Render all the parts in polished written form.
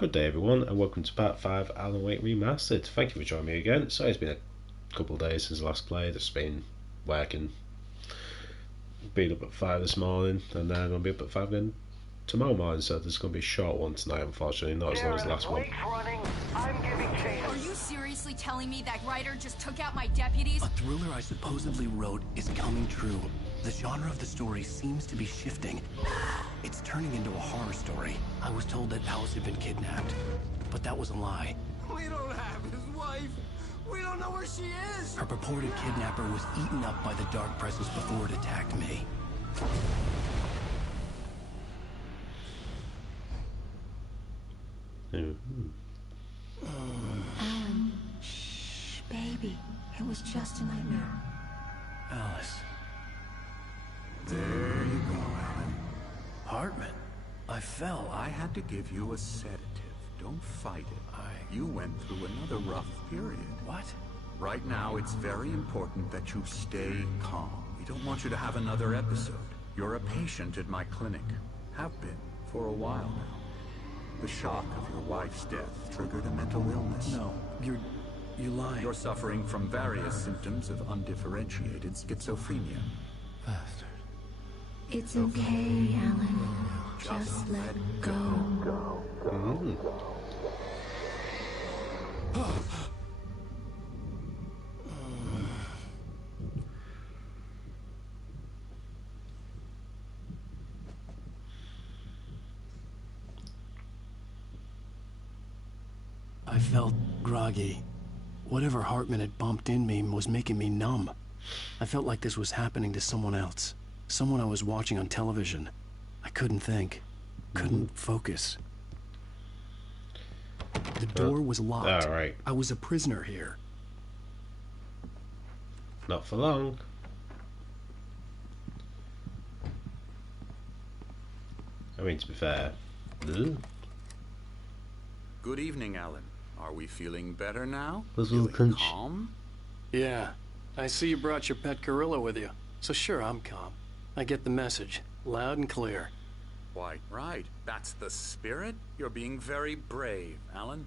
Good day everyone and welcome to part 5 Alan Wake Remastered. Thank you for joining me again. So it's been a couple of days since I last played. It's been working. Been up at 5 this morning and then I'm going to be up at 5 again tomorrow morning, so there's going to be a short one tonight unfortunately, not as long as the last one. Are you seriously telling me that writer just took out my deputies? A thriller I supposedly wrote is coming true. The genre of the story seems to be shifting. It's turning into a horror story. I was told that Alice had been kidnapped, but that was a lie. We don't have his wife. We don't know where she is. Her purported kidnapper was eaten up by the dark presence before it attacked me. Alan, shh, baby. It was just a nightmare. Alice. There you go, Alan. Hartman. I fell. I had to give you a sedative. Don't fight it. You went through another rough period. What? Right now, it's very important that you stay calm. We don't want you to have another episode. You're a patient at my clinic. Have been for a while now. The shock of your wife's death triggered a mental illness. No, you're lying. You're suffering from various symptoms of undifferentiated schizophrenia. Bastard. It's okay, Alan. Just let go. I felt groggy. Whatever Hartman had bumped in me was making me numb. I felt like this was happening to someone else. Someone I was watching on television. I couldn't think. Couldn't focus. The door was locked. All right. I was a prisoner here. Not for long. I mean, to be fair. Good evening, Alan. Are we feeling better now? Little Feeling pinch. calm? Yeah. I see you brought your pet gorilla with you. So sure, I'm calm. I get the message. Loud and clear. Why, right. That's the spirit. You're being very brave, Alan.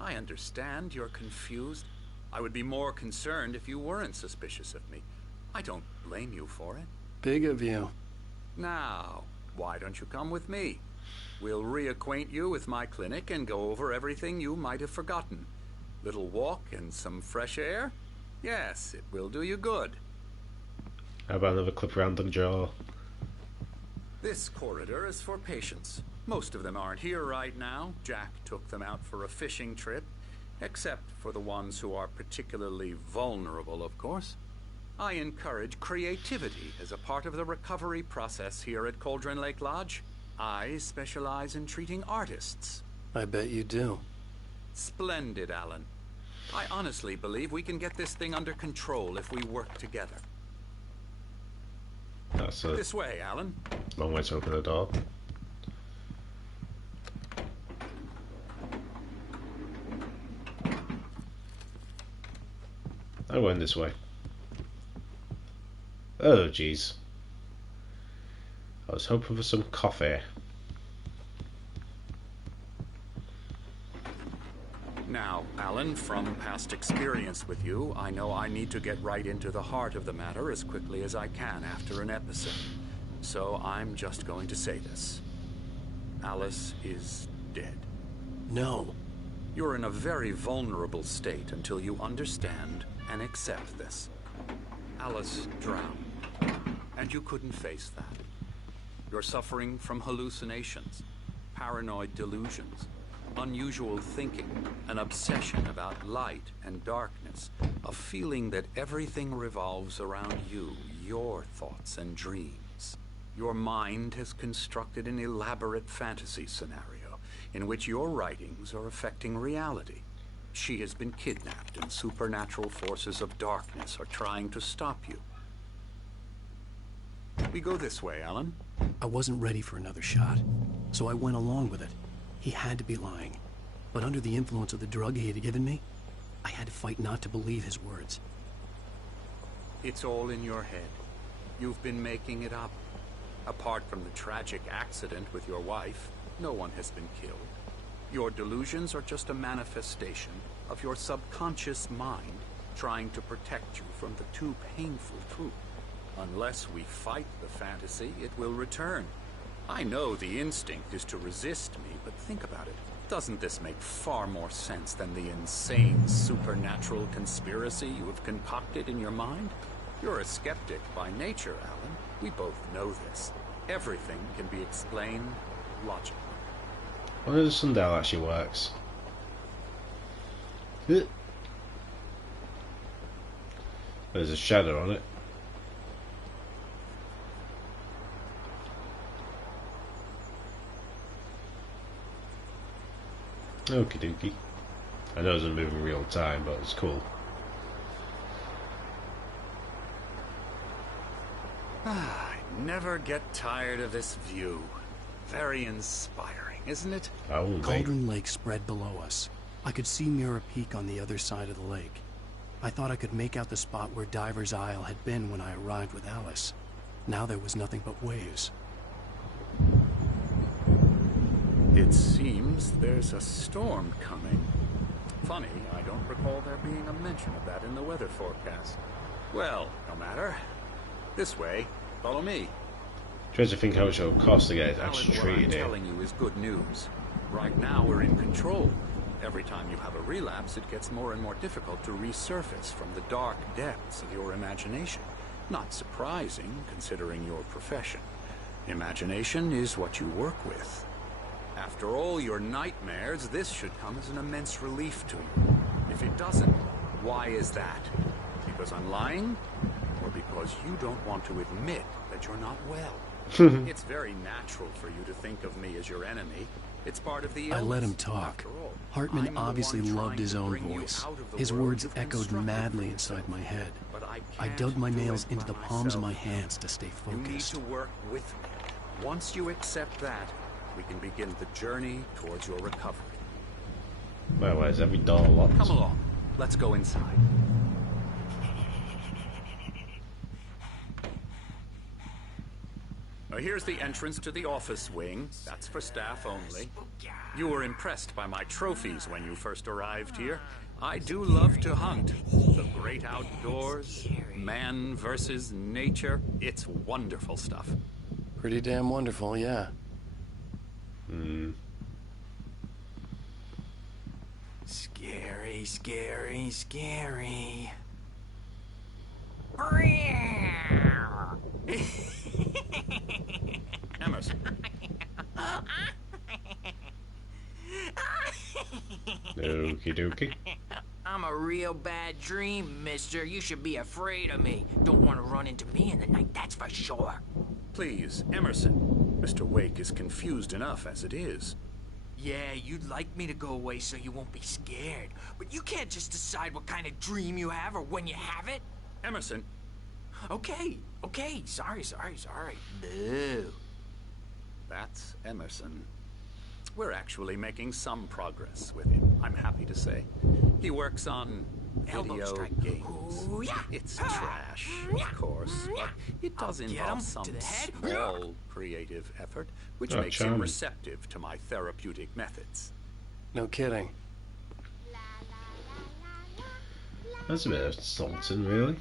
I understand you're confused. I would be more concerned if you weren't suspicious of me. I don't blame you for it. Big of you. Now, why don't you come with me? We'll reacquaint you with my clinic and go over everything you might have forgotten. Little walk and some fresh air? Yes, it will do you good. How about another clip around the jaw? This corridor is for patients. Most of them aren't here right now. Jack took them out for a fishing trip, except for the ones who are particularly vulnerable, of course. I encourage creativity as a part of the recovery process here at Cauldron Lake Lodge. I specialize in treating artists. I bet you do. Splendid, Alan. I honestly believe we can get this thing under control if we work together. That's a This way, Alan. long way to open the door. I'm going this way. Oh jeez. I was hoping for some coffee. Now, Alan, from past experience with you, I know I need to get right into the heart of the matter as quickly as I can after an episode. So I'm just going to say this. Alice is dead. No. You're in a very vulnerable state until you understand and accept this. Alice drowned, and you couldn't face that. You're suffering from hallucinations, paranoid delusions, unusual thinking, an obsession about light and darkness, a feeling that everything revolves around you, your thoughts and dreams. Your mind has constructed an elaborate fantasy scenario in which your writings are affecting reality. She has been kidnapped and supernatural forces of darkness are trying to stop you. We go this way, Alan. I wasn't ready for another shot, so I went along with it. He had to be lying. But under the influence of the drug he had given me, I had to fight not to believe his words. It's all in your head. You've been making it up. Apart from the tragic accident with your wife, no one has been killed. Your delusions are just a manifestation of your subconscious mind trying to protect you from the too painful truth. Unless we fight the fantasy, it will return. I know the instinct is to resist me, but think about it. Doesn't this make far more sense than the insane supernatural conspiracy you have concocted in your mind? You're a skeptic by nature, Alan. We both know this. Everything can be explained logically. I wonder if the sundial actually works. There's a shadow on it. Okie dokie. I know it doesn't move in real time, but it's cool. I never get tired of this view. Very inspiring, isn't it? I won't be. Cauldron Lake spread below us. I could see Mirror Peak on the other side of the lake. I thought I could make out the spot where Diver's Isle had been when I arrived with Alice. Now there was nothing but waves. It seems there's a storm coming. Funny, I don't recall there being a mention of that in the weather forecast. Well, no matter. This way. Follow me. Trying to think how much it will cost to get it Alan, actually what I'm treated here. telling you is good news. Right now we're in control. Every time you have a relapse, it gets more and more difficult to resurface from the dark depths of your imagination. Not surprising, considering your profession. Imagination is what you work with. After all your nightmares, this should come as an immense relief to you. If it doesn't, why is that? Because I'm lying? Or because you don't want to admit that you're not well? It's very natural for you to think of me as your enemy. It's part of the illness. I let him talk. After all, Hartman I'm the obviously one loved trying his to own bring you voice. out of the His world words you've echoed constructed madly for inside my head. But I can't dug my do nails it into the by palms of myself. my hands to stay You need focused. to work with me. Once you accept that, we can begin the journey towards your recovery. Well, where's every door locked? Come along. Let's go inside. Now here's the entrance to the office wing. That's for staff only. You were impressed by my trophies when you first arrived here. I do love to hunt. The great outdoors, man versus nature. It's wonderful stuff. Pretty damn wonderful, yeah. Scary, scary, scary. Emerson. Okie dokie. I'm a real bad dream, mister. You should be afraid of me. Don't want to run into me in the night, that's for sure. Please, Emerson. Mr. Wake is confused enough as it is. Yeah, you'd like me to go away so you won't be scared. But you can't just decide what kind of dream you have or when you have it. Emerson. Okay. Sorry. Boo. That's Emerson. We're actually making some progress with him, I'm happy to say. He works on Elbow video strike. games. Ooh, yeah. It's trash, of course, but it does I'll get involve him some to the head. small creative effort, which Oh, makes him charming. receptive to my therapeutic methods. No kidding. That's a bit insulting, really.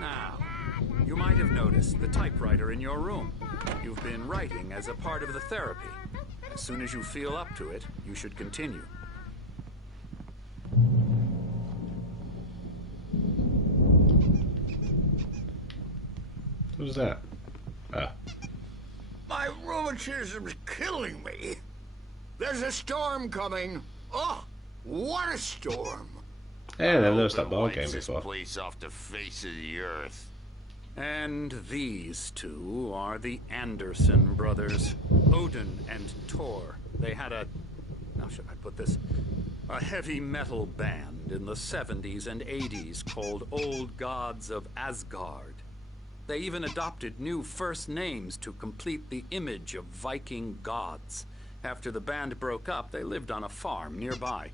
Now, you might have noticed the typewriter in your room. You've been writing as a part of the therapy. As soon as you feel up to it, you should continue. What was that? Ah. My rheumatism's killing me. There's a storm coming. Oh, what a storm. Hey, I never noticed that Hope it ball wipes game this before. place off the face of the earth. And these two are the Anderson brothers, Odin and Tor. They had how should I put this? A heavy metal band in the 70s and 80s called Old Gods of Asgard. They even adopted new first names to complete the image of Viking gods. After the band broke up, they lived on a farm nearby.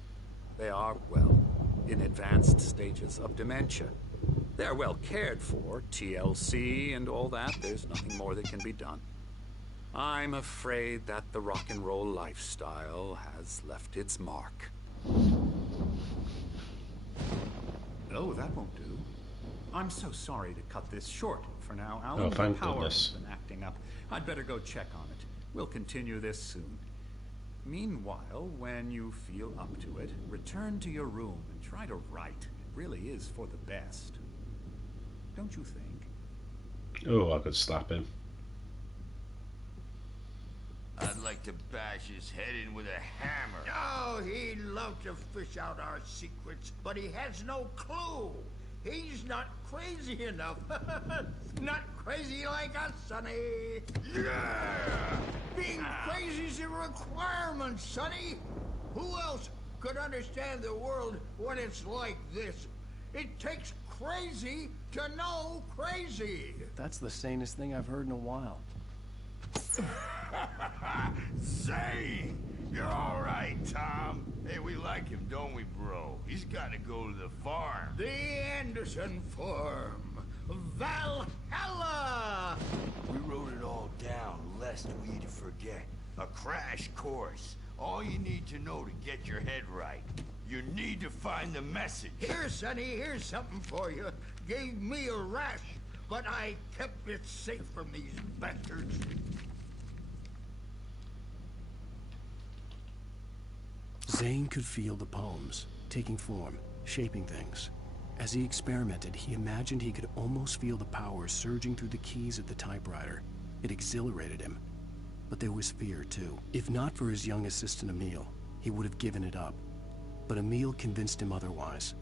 They are, well, in advanced stages of dementia. They're well cared for, TLC and all that. There's nothing more that can be done. I'm afraid that the rock and roll lifestyle has left its mark. Oh, that won't do. I'm so sorry to cut this short for now, Alan. Oh, thank The power goodness. has been acting up. I'd better go check on it. We'll continue this soon. Meanwhile, when you feel up to it, return to your room and try to write. It really is for the best. Don't you think? Oh, I could slap him. I'd like to bash his head in with a hammer. Oh, he'd love to fish out our secrets, but he has no clue. He's not crazy enough. Not crazy like us, Sonny. Yeah! Being crazy's a requirement, Sonny. Who else could understand the world when it's like this? It takes crazy to know crazy. That's the sanest thing I've heard in a while. Zane! You're alright, Tom. Hey, we like him, don't we, bro? He's gotta go to the farm. The Anderson Farm. Valhalla! We wrote it all down, lest we'd forget. A crash course. All you need to know to get your head right. You need to find the message. Here, Sonny, here's something for you. Gave me a rash, but I kept it safe from these bastards. Zane could feel the poems, taking form, shaping things. As he experimented, he imagined he could almost feel the power surging through the keys of the typewriter. It exhilarated him. But there was fear, too. If not for his young assistant Emil, he would have given it up. But Emil convinced him otherwise.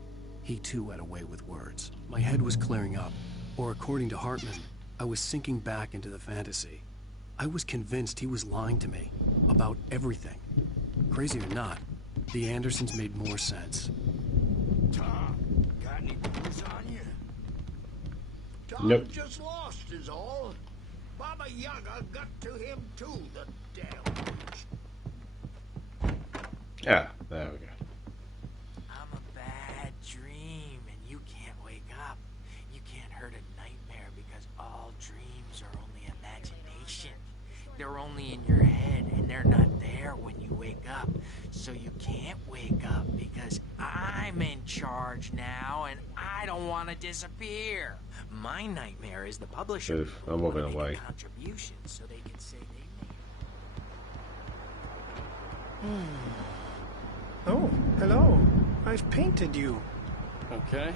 He too had a way with words. My head was clearing up, or according to Hartman, I was sinking back into the fantasy. I was convinced he was lying to me about everything. Crazy or not, the Andersons made more sense. Tom, got any booze on you? Tom Nope. just lost is all. Baba Yaga got to him too, the damn bitch. Yeah, there we go. I'm a bad dream, and you can't wake up. You can't hurt a nightmare because all dreams are only imagination. They're only in your head, and they're not there when you wake up. So you can't wake up because I'm in charge now, and I don't want to disappear. My nightmare is the publisher. Oof, I'm moving wanna make away. a contribution so they can say they made. Oh, hello. I've painted you. Okay.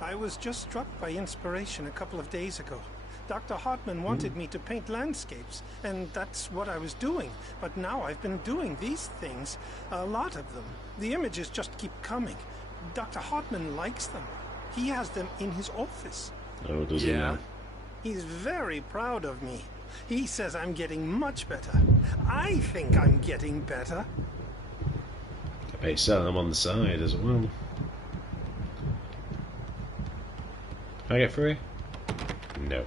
I was just struck by inspiration a couple of days ago. Dr. Hartman wanted me to paint landscapes, and that's what I was doing. But now I've been doing these things, a lot of them. The images just keep coming. Dr. Hartman likes them. He has them in his office. Oh, does he now? He's very proud of me. He says I'm getting much better. I think I'm getting better. I bet he's selling them on the side as well. Can I get free? No.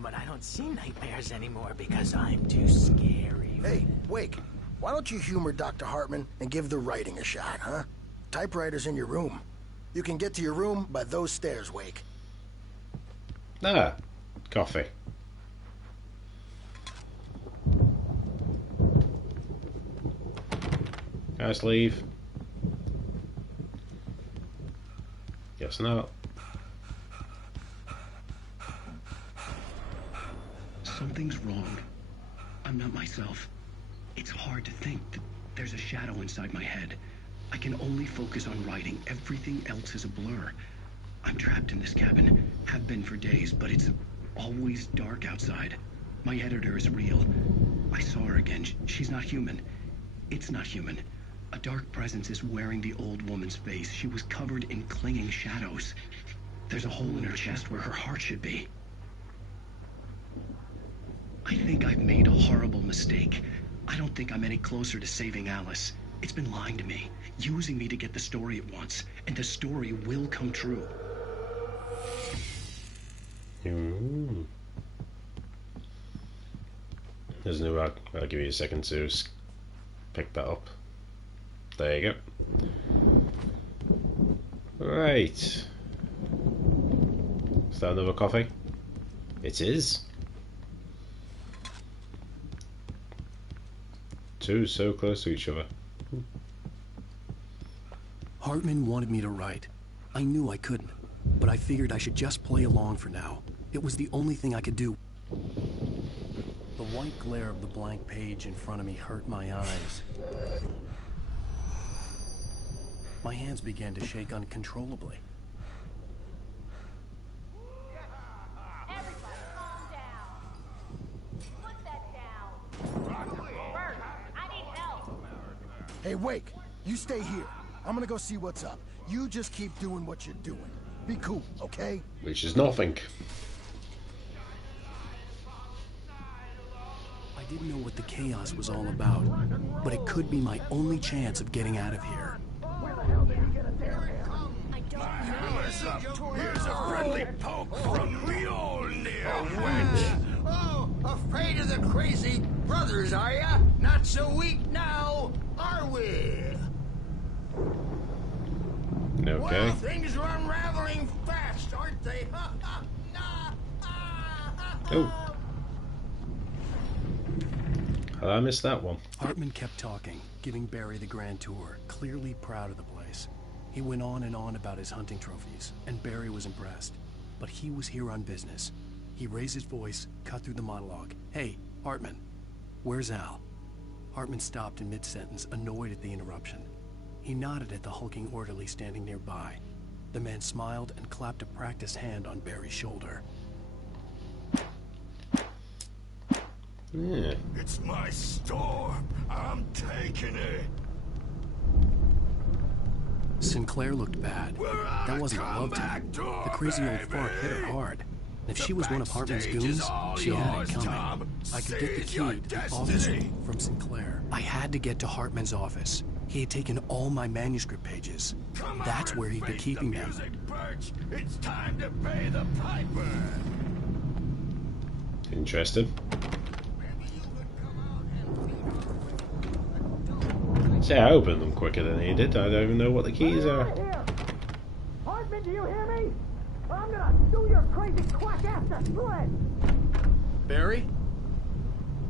But I don't see nightmares anymore because I'm too scary. Hey, Wake, why don't you humor Dr. Hartman and give the writing a shot, huh? Typewriter's in your room. You can get to your room by those stairs, Wake. Ah, coffee. Guys, leave. Guess not. Something's wrong. I'm not myself. It's hard to think that there's a shadow inside my head. I can only focus on writing. Everything else is a blur. I'm trapped in this cabin. Have been for days, but it's always dark outside. My editor is real. I saw her again. She's not human. It's not human. A dark presence is wearing the old woman's face. She was covered in clinging shadows. There's a hole in her chest where her heart should be. I think I've made a horrible mistake. I don't think I'm any closer to saving Alice. It's been lying to me, using me to get the story it wants, and the story will come true. There's no. I'll give you a second to pick that up. There you go. Right. Is that another coffee? It is. Two so close to each other. Hartman wanted me to write. I knew I couldn't, but I figured I should just play along for now. It was the only thing I could do. The white glare of the blank page in front of me hurt my eyes. My hands began to shake uncontrollably. Everybody calm down. Put that down. Bert, I need help. Hey, Wake, you stay here. I'm gonna go see what's up. You just keep doing what you're doing. Be cool, okay? Which is nothing. I didn't know what the chaos was all about, but it could be my only chance of getting out of here. I don't know. Here's a friendly poke from Mjolnir, wench! Oh, afraid of the crazy brothers, are ya? Not so weak now, are we? Okay. Well, things are unraveling fast, aren't they? Oh. I missed that one. Hartman kept talking, giving Barry the grand tour, clearly proud of the place. He went on and on about his hunting trophies, and Barry was impressed. But he was here on business. He raised his voice, cut through the monologue. Hey, Hartman, where's Al? Hartman stopped in mid-sentence, annoyed at the interruption. He nodded at the hulking orderly standing nearby. The man smiled and clapped a practiced hand on Barry's shoulder. Yeah. It's my storm. I'm taking it. Sinclair looked bad. That wasn't a love tap. The crazy old fart hit her hard. And if she was one of Hartman's goons, she had it coming. I could get the key to the office from Sinclair. I had to get to Hartman's office. He had taken all my manuscript pages. That's where he'd be keeping them. It's time to pay the piper. Interesting. See, I opened them quicker than he did. I don't even know what the keys are. Hartman, do you hear me? I'm gonna do your crazy quack ass to shreds. Barry?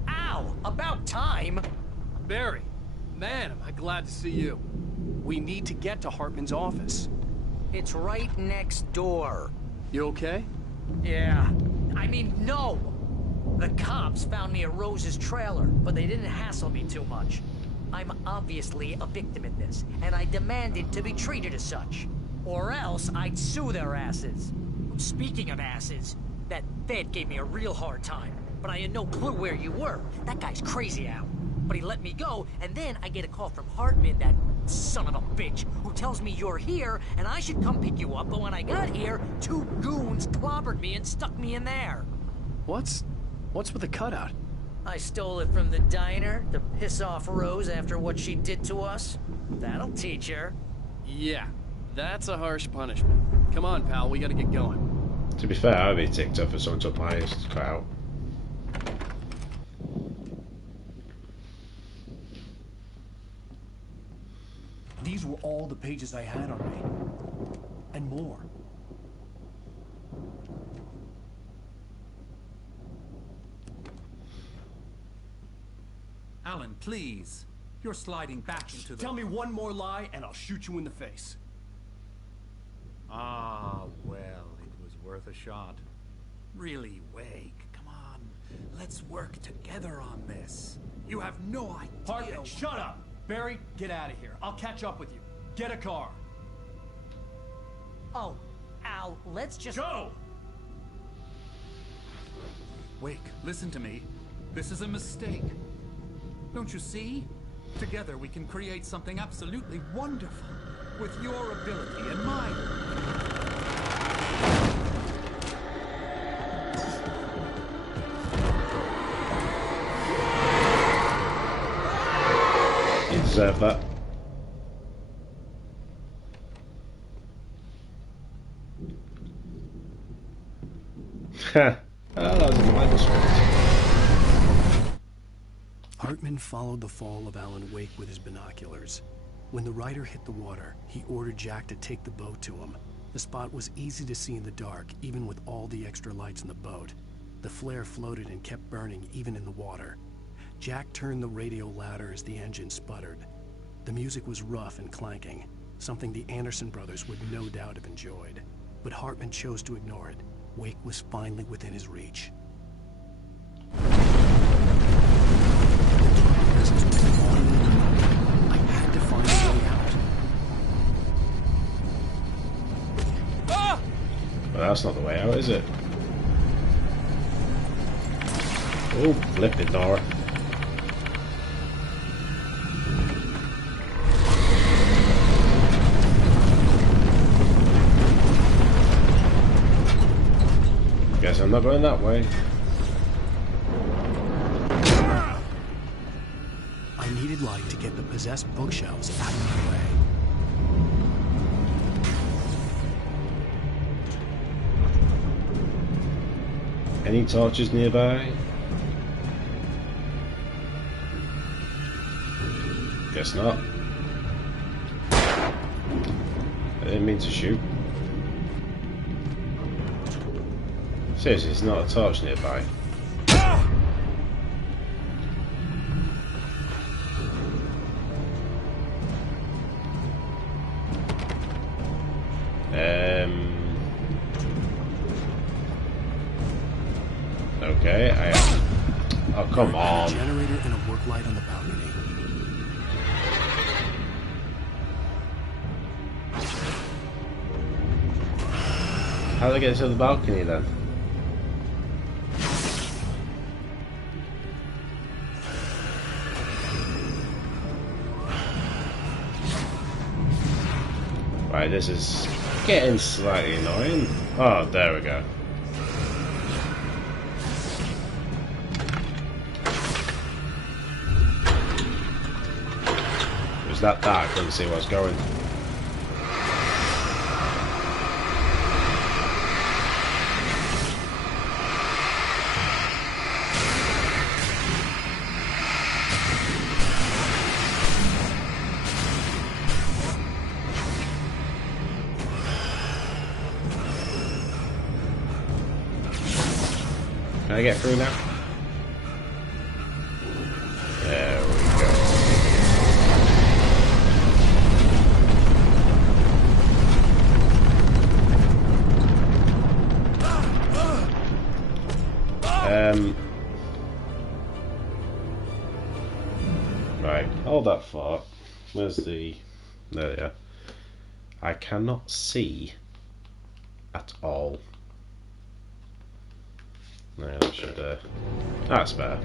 Ow! About time! Barry, man, am I glad to see you. We need to get to Hartman's office. It's right next door. You okay? Yeah. I mean, no! The cops found me at Rose's trailer, but they didn't hassle me too much. I'm obviously a victim in this, and I demanded to be treated as such. Or else I'd sue their asses. Speaking of asses, that Fed gave me a real hard time, but I had no clue where you were. That guy's crazy out. But he let me go, and then I get a call from Hartman, that son of a bitch, who tells me you're here, and I should come pick you up, but when I got here, 2 goons clobbered me and stuck me in there. What's with the cutout? I stole it from the diner to piss off Rose after what she did to us. That'll teach her. Yeah, that's a harsh punishment. Come on, pal, we gotta get going. To be fair, I'd be ticked off if someone took my cut out. These were all the pages I had on me. And more. Alan, please. You're sliding back into the... Tell me one more lie and I'll shoot you in the face. Ah, well, it was worth a shot. Really, Wake, come on. Let's work together on this. You have no idea... Hartman, shut up! Barry, get out of here. I'll catch up with you. Get a car. Oh, Al, let's just... Go! Wake, listen to me. This is a mistake. Don't you see? Together we can create something absolutely wonderful. With your ability and mine. You deserve that. Ha! Oh, that was a minus one. Hartman followed the fall of Alan Wake with his binoculars. When the rider hit the water, he ordered Jack to take the boat to him. The spot was easy to see in the dark, even with all the extra lights in the boat. The flare floated and kept burning even in the water. Jack turned the radio louder as the engine sputtered. The music was rough and clanking, something the Anderson brothers would no doubt have enjoyed. But Hartman chose to ignore it. Wake was finally within his reach. I had to find a way out. Well, that's not the way out, is it? Oh, flipped it, Nora. Guess I'm not going that way. I needed light to get the possessed bookshelves out of my way. Any torches nearby? Guess not. I didn't mean to shoot. Seriously, there's not a torch nearby. Okay, oh, come on. A generator and a work light on the balcony. How do I get to the balcony then? Right, this is getting slightly annoying. Oh, there we go. It was that dark, I couldn't see where I was going. Can I get through now? There we go. Right, hold that thought. Where's the... There they are. I cannot see at all. No, that should, that's better.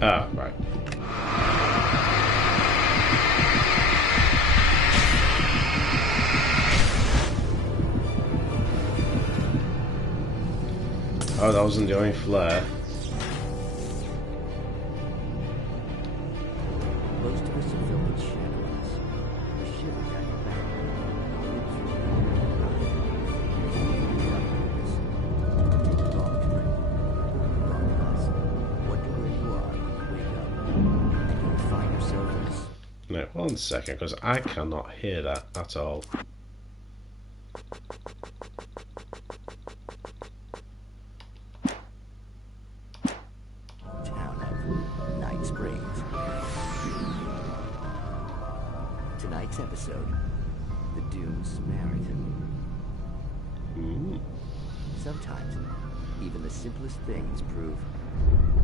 Ah, right. Oh, that wasn't the only flare. Most of us are filled with shadows. A shiver down your back. Take the wrong train. Or the wrong bus. Wonder where you are when you wake up. And you'll find yourself in No, 1 second, because I cannot hear that at all. Night Springs. Tonight's episode, the Dune Samaritan. Sometimes, even the simplest things prove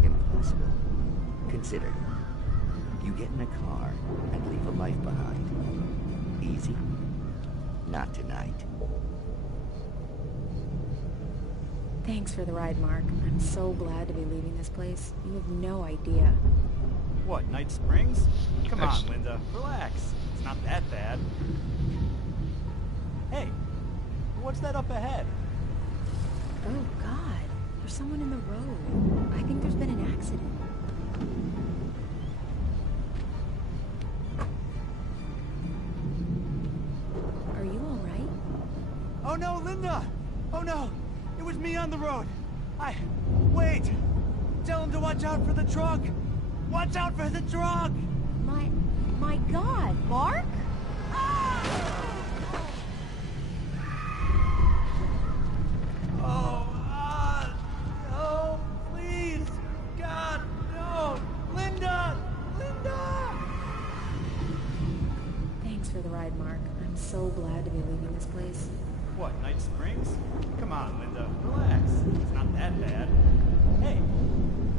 impossible. Consider, you get in a car and leave a life behind. Easy? Not tonight. Thanks for the ride, Mark. I'm so glad to be leaving this place. You have no idea. What, Night Springs? Come on, Linda. Relax. It's not that bad. Hey, what's that up ahead? Oh, God. There's someone in the road. I think there's been an accident. Are you all right? Oh no, Linda! Oh no! It was me on the road! Wait! Tell him to watch out for the truck! Watch out for the truck! My God, Mark? Oh, please! God, no! Linda! Linda! Thanks for the ride, Mark. I'm so glad to be leaving this place. What, Night Springs? Come on, Linda, relax. It's not that bad. Hey,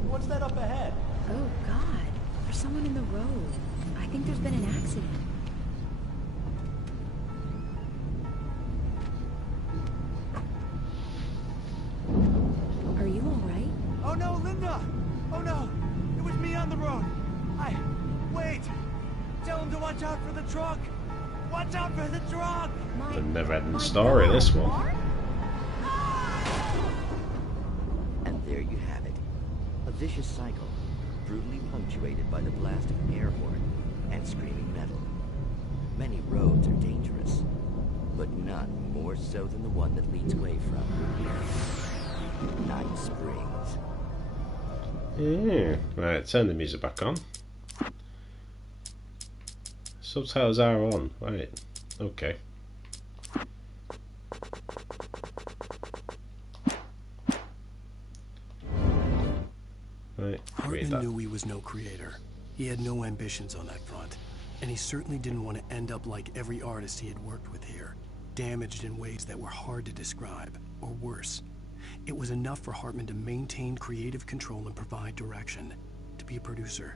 what's that up ahead? Oh, God. There's someone in the road. I think there's been an accident. Are you all right? Oh no, Linda! Oh no! It was me on the road! Wait! Tell him to watch out for the truck! Watch out for the truck! The never-ending story, this one. And there you have it. A vicious cycle, brutally punctuated by the blast of an air horn and screaming metal. Many roads are dangerous, but none more so than the one that leads away from Night Springs. Yeah. Right, turn the music back on. Subtitles are on. Right. Okay. Right. Hartman knew he was no creator. He had no ambitions on that front. And he certainly didn't want to end up like every artist he had worked with here, damaged in ways that were hard to describe, or worse. It was enough for Hartman to maintain creative control and provide direction, to be a producer.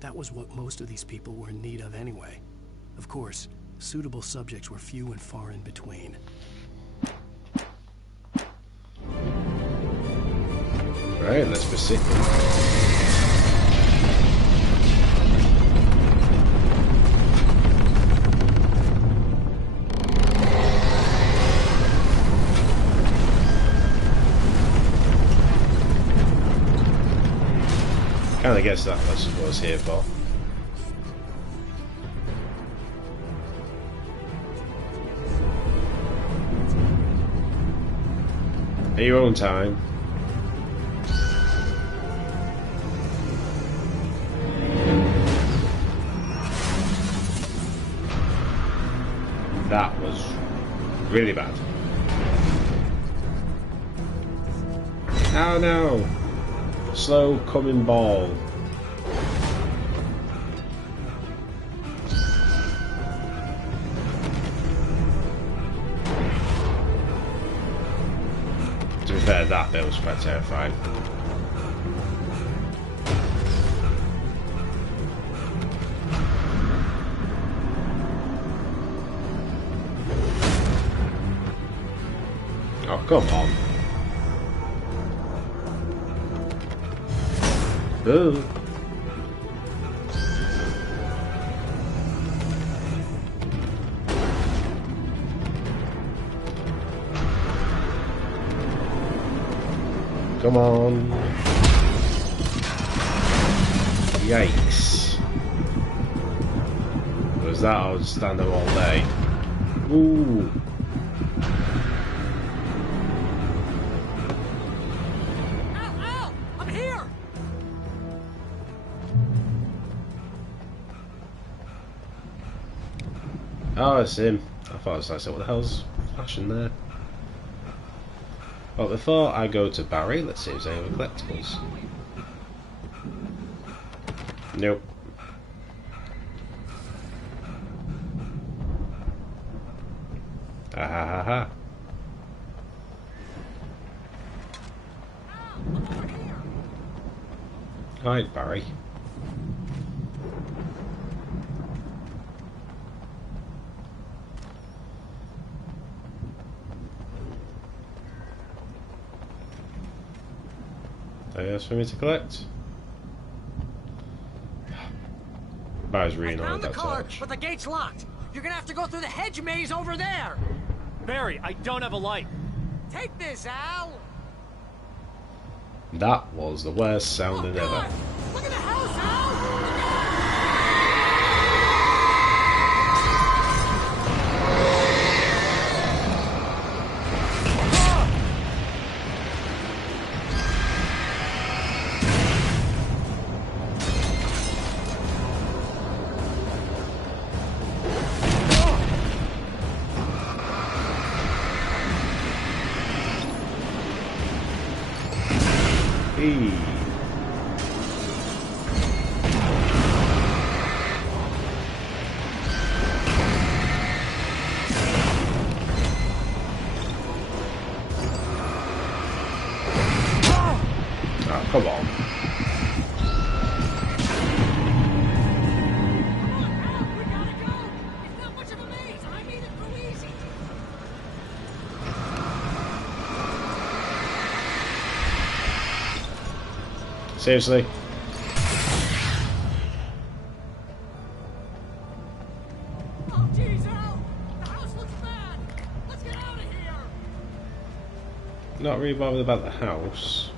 That was what most of these people were in need of anyway. Of course, suitable subjects were few and far in between. Right, let's proceed. Kinda guess that was what I was here for. At your own time. That was really bad. Oh no! Slow coming ball. To be fair, that bit was quite terrifying. Oh, come on. Ooh. Come on. Yikes. Was that I would stand there all day. Ooh. Ow! I'm here! Oh, it's him. I thought it was like, what the hell's flashing there? Well, before I go to Barry, let's see if there's any other collectibles. Nope. Ah ha ha ha. Alright, Barry. Anything else for me to collect? Barry's really annoyed with that torch. But the gate's locked. You're gonna have to go through the hedge maze over there. Barry, I don't have a light. Take this, Al. That was the worst sounding ever. Look at the house, Al! Hey. Oh, come on. Seriously? Oh, jeez, Al! The house looks bad! Let's get out of here! Not really bothered about the house.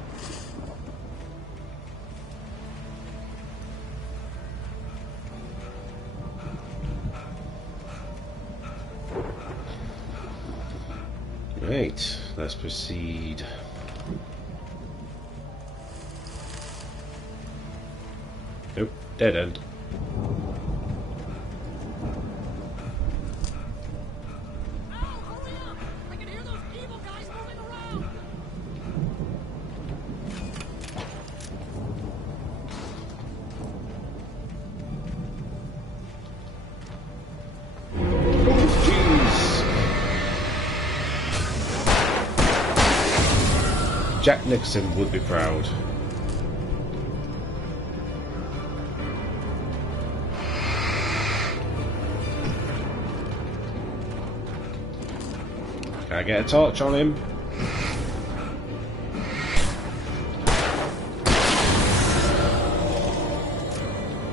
Right, let's proceed. Nope, dead end. Jack Nicholson would be proud. Can I get a torch on him?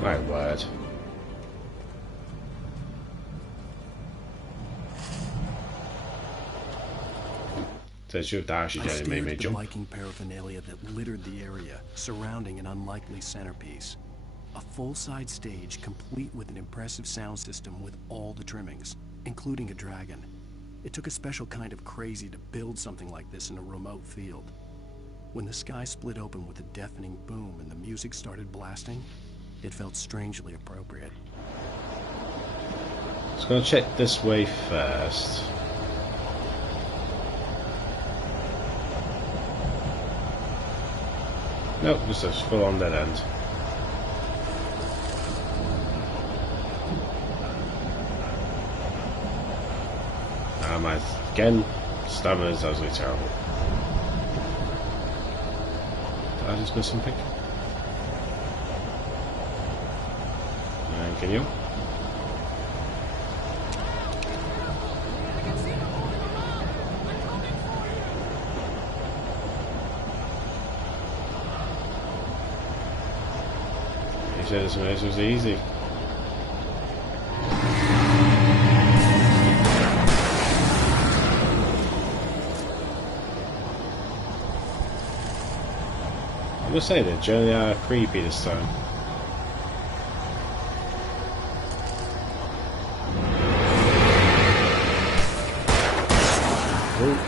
My word. Says you have to actually I get stared me, at the jump. Viking paraphernalia that littered the area, surrounding an unlikely centerpiece. A full-size stage complete with an impressive sound system with all the trimmings, including a dragon. It took a special kind of crazy to build something like this in a remote field. When the sky split open with a deafening boom and the music started blasting, it felt strangely appropriate. Just gonna check this way first. Nope, just a full on dead end. My again stamina is absolutely terrible. Did I just miss something? Can you? He said this race was easy. I'm just saying, they're generally creepy this time. Ooh.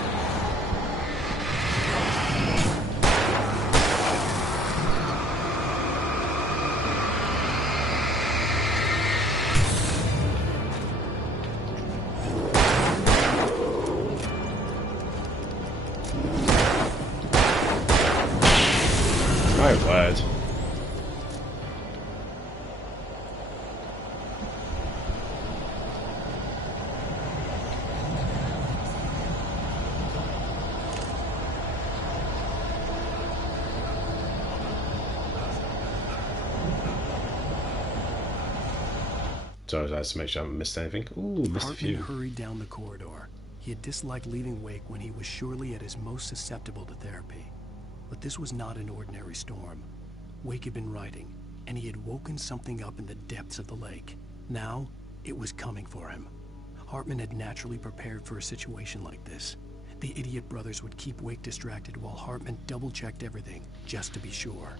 My word. So I just to make sure I haven't missed anything. Ooh, missed a few. Hartman hurried down the corridor. He had disliked leaving Wake when he was surely at his most susceptible to therapy. But this was not an ordinary storm. Wake had been writing, and he had woken something up in the depths of the lake. Now, it was coming for him. Hartman had naturally prepared for a situation like this. The idiot brothers would keep Wake distracted while Hartman double-checked everything, just to be sure.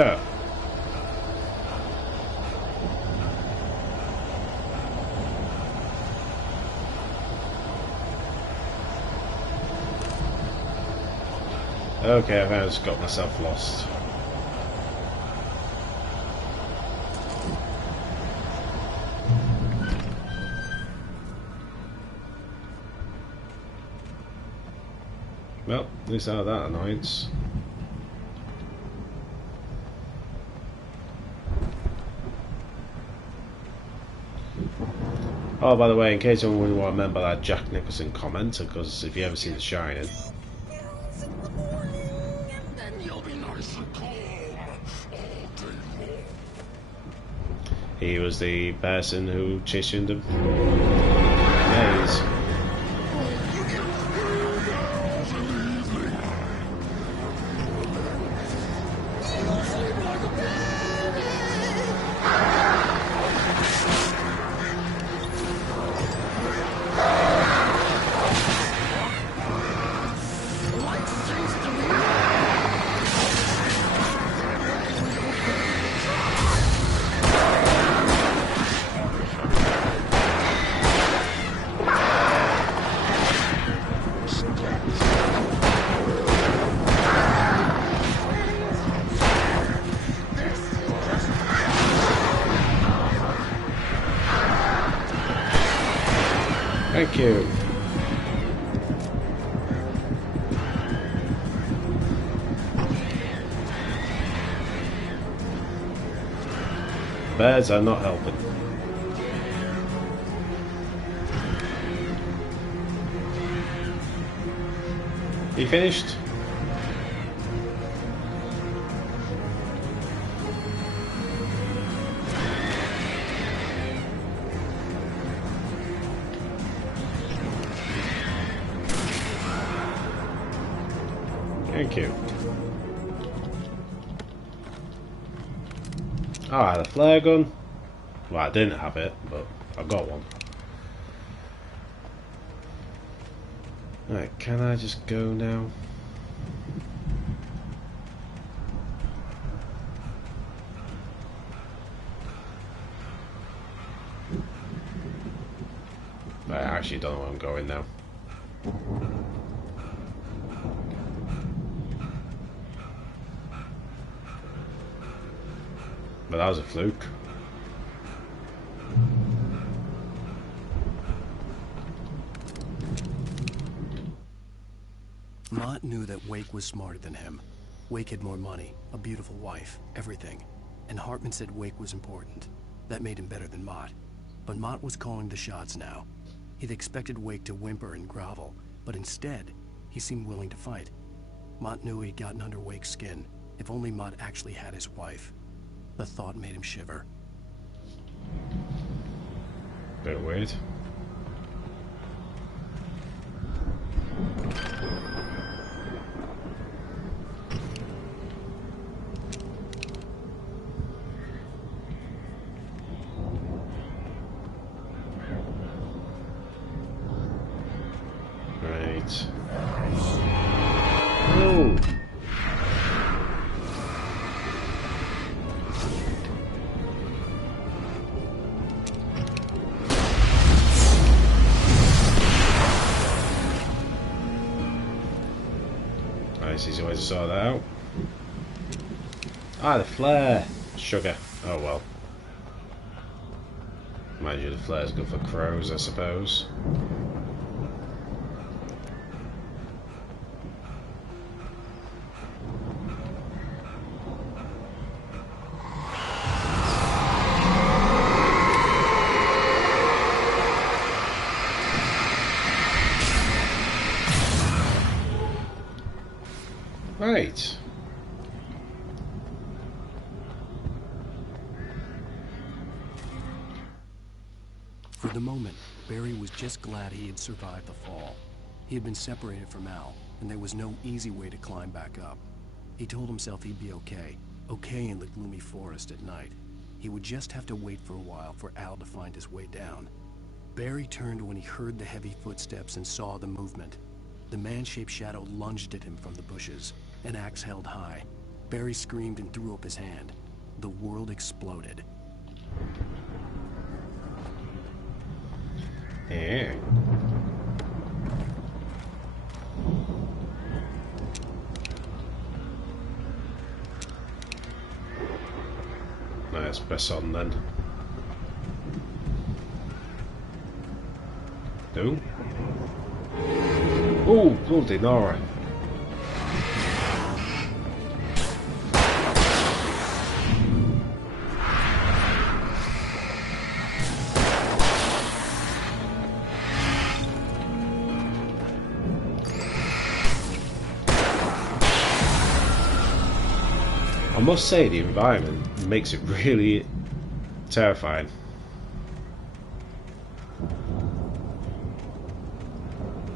Oh. Okay, I just got myself lost. Well, at least out of that annoyance. Oh, by the way, in case anyone want to remember that Jack Nicholson comment, because if you ever see The Shining, he was the person who chased you in the maze. Thank you. Bears are not helping. You finished? Thank you. Oh, I had a flare gun. Well, I didn't have it, but I got one. Right, can I just go now? I actually don't know where I'm going now. But that was a fluke. Mott knew that Wake was smarter than him. Wake had more money, a beautiful wife, everything. And Hartman said Wake was important. That made him better than Mott. But Mott was calling the shots now. He'd expected Wake to whimper and grovel, but instead, he seemed willing to fight. Mott knew he'd gotten under Wake's skin. If only Mott actually had his wife. The thought made him shiver. Bit weird. Right. Oh. Nice easy way to sort that out. Ah, the flare. Sugar. Oh well. Mind you, the flare's good for crows, I suppose. Right. For the moment, Barry was just glad he had survived the fall. He had been separated from Al, and there was no easy way to climb back up. He told himself he'd be okay. Okay in the gloomy forest at night. He would just have to wait for a while for Al to find his way down. Barry turned when he heard the heavy footsteps and saw the movement. The man-shaped shadow lunged at him from the bushes, an axe held high. Barry screamed and threw up his hand. The world exploded. Yeah. Let's press on then. No. Oh, bloody Nora. I must say the environment makes it really terrifying.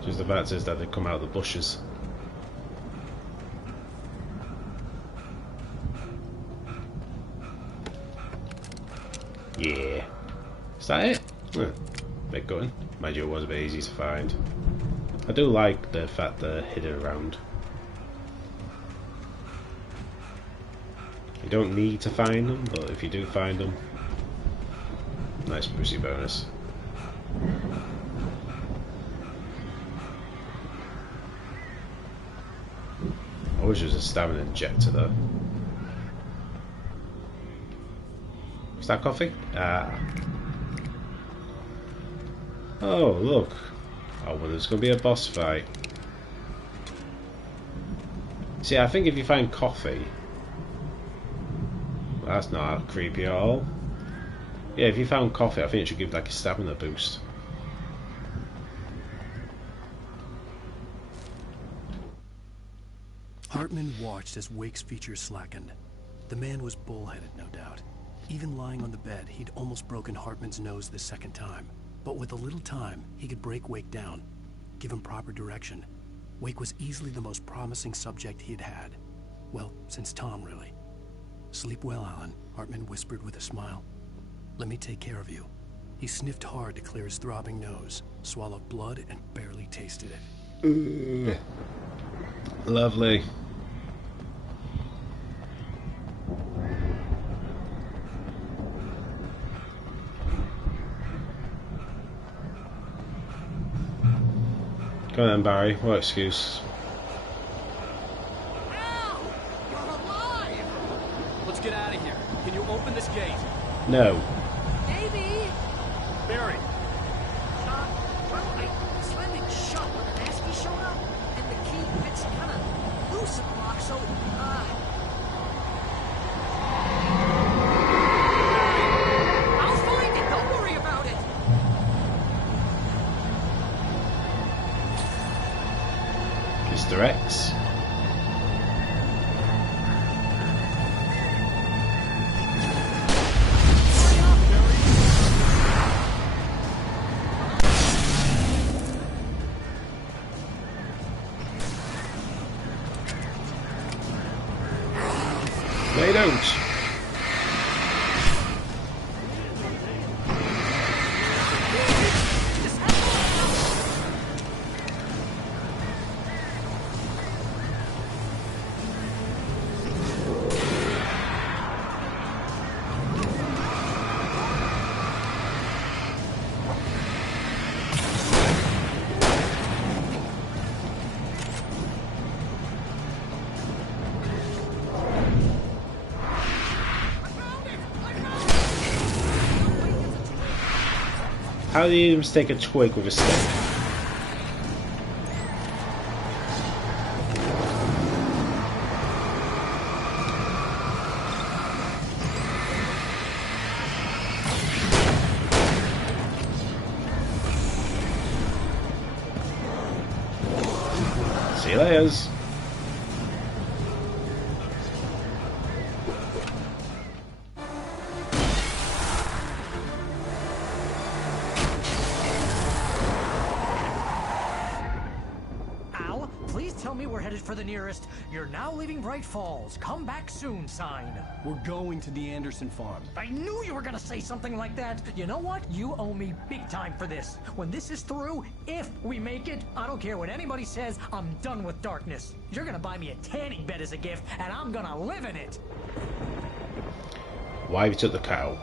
Just the fact is that they come out of the bushes. Yeah. Is that it? Bit going. Mind you, it was a bit easy to find. I do like the fact they're hidden around. You don't need to find them, but if you do find them, nice pussy bonus. I wish there was a stamina injector though. Is that coffee? Ah. Oh, look. Oh, well, there's going to be a boss fight. See, I think if you find coffee... That's not creepy at all. Yeah, if you found coffee, I think it should give like a stamina boost. Hartman watched as Wake's features slackened. The man was bullheaded, no doubt. Even lying on the bed, he'd almost broken Hartman's nose the second time. But with a little time, he could break Wake down, give him proper direction. Wake was easily the most promising subject he'd had. Well, since Tom, really. Sleep well, Alan, Hartman whispered with a smile. Let me take care of you. He sniffed hard to clear his throbbing nose, swallowed blood, and barely tasted it. Lovely. Come on then, Barry. What excuse? Let's get out of here. Can you open this gate? No. Maybe. Barry. Well, I slammed it shut when the nasty showed up, and the key fits kind of loose in the lock, so, I'll find it. Don't worry about it. Mr. X. They don't. How do you mistake a twig with a stick? See you later. tell me we're headed for the nearest "You're now leaving Bright Falls. Come back soon" sign. We're going to the Anderson farm. I knew you were gonna say something like that. You know what? You owe me big time for this. When this is through, if we make it, I don't care what anybody says, I'm done with darkness. You're gonna buy me a tanning bed as a gift, and I'm gonna live in it. Why have you took the cow?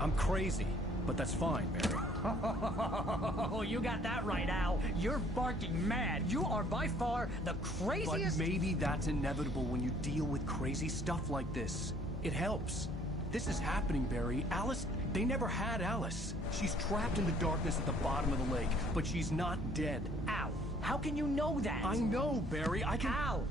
I'm crazy, but that's fine, Barry. Oh, you got that right, Al. You're barking mad. You are by far the craziest... But maybe that's inevitable when you deal with crazy stuff like this. It helps. This is happening, Barry. Alice, they never had Alice. She's trapped in the darkness at the bottom of the lake, but she's not dead. Al, how can you know that? I know, Barry. I can... Al,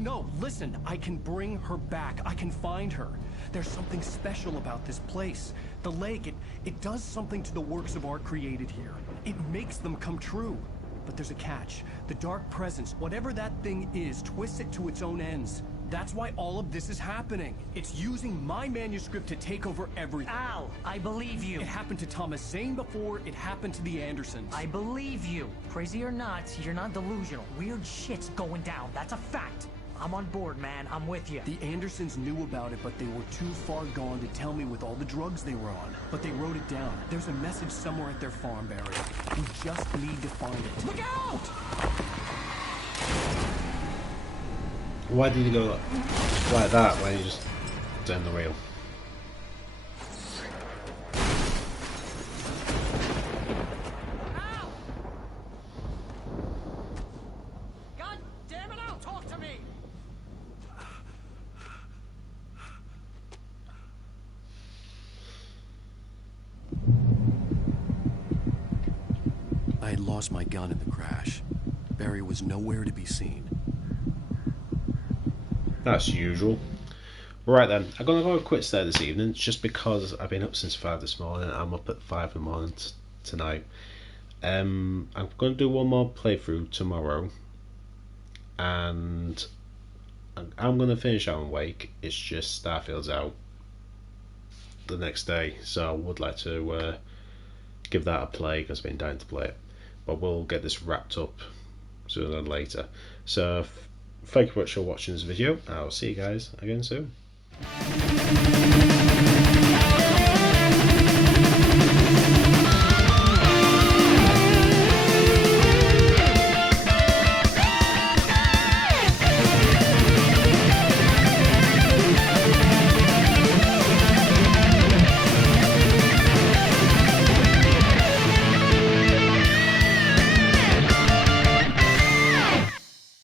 No, listen. I can bring her back. I can find her. There's something special about this place. The lake, it does something to the works of art created here. It makes them come true. But there's a catch. The dark presence, whatever that thing is, twists it to its own ends. That's why all of this is happening. It's using my manuscript to take over everything. Al, I believe you. It happened to Thomas Zane before, it happened to the Andersons. I believe you. Crazy or not, you're not delusional. Weird shit's going down. That's a fact. I'm on board, man. I'm with you. The Andersons knew about it, but they were too far gone to tell me with all the drugs they were on. But they wrote it down. There's a message somewhere at their farm, Barry. We just need to find it. Look out! Why did you go like that when you just turn the wheel? God damn it, Al! Talk to me! I had lost my gun in the crash. Barry was nowhere to be seen. That's usual. Right then, I'm going to go a quick stay this evening, just because I've been up since 5 this morning. I'm up at 5 in the morning tonight. I'm going to do one more playthrough tomorrow, and I'm going to finish Alan Wake. It's just Starfield's out the next day, so I would like to give that a play because I've been dying to play it. But we'll get this wrapped up sooner than later. So thank you very much for watching this video. I'll see you guys again soon.